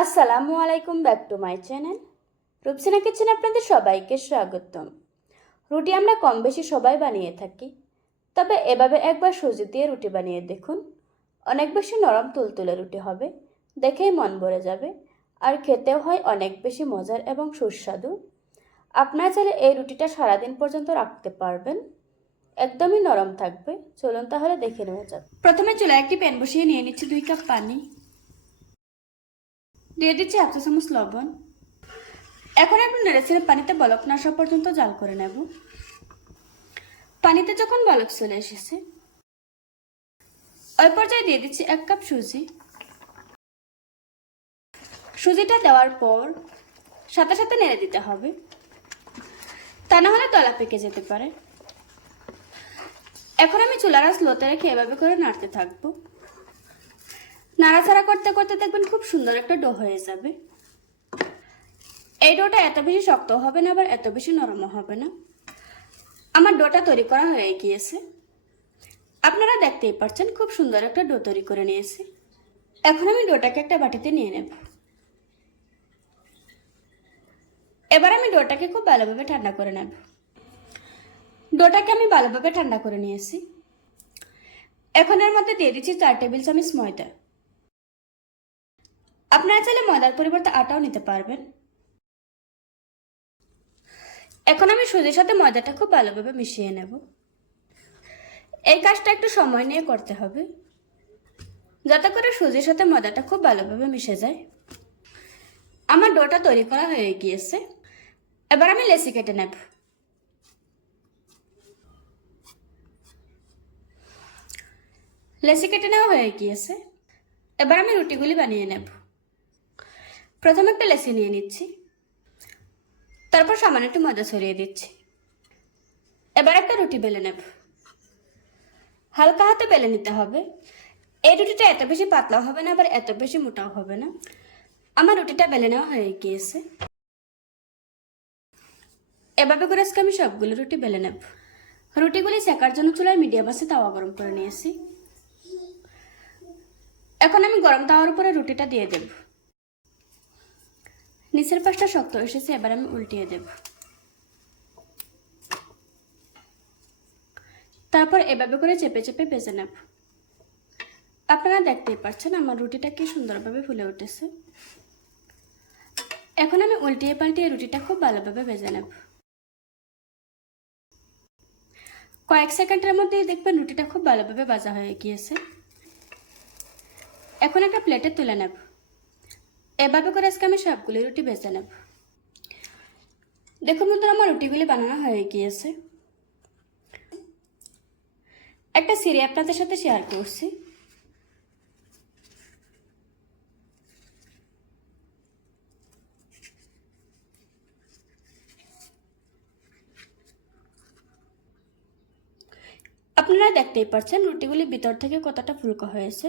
আসসালামু আলাইকুম, back to my channel. Rupsina kitchen আপনাদের সবাইকে স্বাগতম। রুটি আমরা কম বেশি সবাই বানিয়ে থাকি, তবে এভাবে একবার সুজি দিয়ে রুটি বানিয়ে দেখুন। অনেক বেশি নরম তুলতুলে রুটি হবে, দেখেই মন ভরে যাবে, আর খেতেও হয় অনেক বেশি মজার এবং সুস্বাদু। আপনার চাইলে এই রুটিটা সারাদিন পর্যন্ত রাখতে পারবেন। একদমই নরম থাকবে, চলুন তাহলে দেখে নেওয়া যাক। প্রথমে চুলায় একটি প্যান বসিয়ে নিয়ে নিচ্ছি দুই কাপ পানি। দিয়ে দিচ্ছি হাফ চা চামচ লবণ। এখন একটু নেড়েছেড়ে পানিতে বলক না আসা পর্যন্ত জাল করে নেব। পানিতে যখন বলক চলে এসেছে, ওই পর্যায়ে দিয়ে দিচ্ছি এক কাপ সুজি। সুজিটা দেওয়ার পর সাথে সাথে নেড়ে দিতে হবে। তা না হলে তলা পেকে যেতে পারে। এখন আমি চুলার স্লোতে রেখে এভাবে করে নাড়তে থাকব। নাড়াচাড়া করতে করতে দেখবেন খুব সুন্দর একটা ডো হয়ে যাবে। এই ডোটা এত বেশি শক্ত হবে না, আবার এত বেশি নরমও হবে না। আমার ডোটা তৈরি করা হয়ে গিয়েছে। আপনারা দেখতেই পারছেন খুব সুন্দর একটা ডো তৈরি করে নিয়েছি। এখন আমি ডোটাকে একটা বাটিতে নিয়ে নেব। এবার আমি ডোটাকে খুব ভালোভাবে ঠান্ডা করে নেব। ডোটাকে আমি ভালোভাবে ঠান্ডা করে নিয়েছি। এখন এর মধ্যে দিয়ে দিচ্ছি চার টেবিল চামচ ময়দা। আপনারা চাইলে ময়দার পরিবর্তে আটাও নিতে পারবেন। এখন আমি সুজির সাথে ময়দাটা খুব ভালোভাবে মিশিয়ে নেব। এই কাজটা একটু সময় নিয়ে করতে হবে। যাতে করে সুজির সাথে ময়দাটা খুব ভালোভাবে মিশে যায়। আমার ডোটা তৈরি করা হয়ে গিয়েছে। এবার আমি লেসি কেটে নেব। লেসি কেটে নেওয়া হয়ে গিয়েছে। এবার আমি রুটিগুলি বানিয়ে নেব। প্রথমে একটা লেসি নিয়ে নিচ্ছি। তারপর সামান্য একটু ময়দা ছড়িয়ে দিচ্ছি। এবার একটা রুটি বেলে নেব। হালকা হাতে বেলে নিতে হবে। এই রুটিটা এত বেশি পাতলাও হবে না, আবার এত বেশি মোটাও হবে না। আমার রুটিটা বেলে নেওয়া হয়ে গিয়েছে। এভাবে করে আজকে আমি সবগুলো রুটি বেলে নেব। রুটিগুলি শেখার জন্য চুলায় মিডিয়াম আছে, তাওয়া গরম করে নিয়েছি। এখন আমি গরম তাওয়ার উপরে রুটিটা দিয়ে দেব। নিচের পাশটা শক্ত এসেছে, এবার আমি উল্টিয়ে দেব। তারপর এভাবে করে চেপে চেপে বেজে নেব। আপনারা দেখতেই পাচ্ছেন আমার রুটিটা কি সুন্দরভাবে ফুলে উঠেছে। এখন আমি উল্টিয়ে পাল্টিয়ে রুটিটা খুব ভালোভাবে ভেজে নেব। কয়েক সেকেন্ডের মধ্যেই দেখবেন রুটিটা খুব ভালোভাবে ভাজা হয়ে গিয়েছে। এখন একটা প্লেটে তুলে নেব। এভাবে করে আজকে আমি সবগুলি রুটি ভেজে নেব। দেখুন বন্ধুরা, আমার রুটিগুলি বানানো হয়ে গিয়েছে। একটা সিরি আপনাদের সাথে শেয়ার করছি। আপনারা দেখতেই পাচ্ছেন রুটিগুলি ভিতর থেকে কতটা ফুলকো হয়েছে।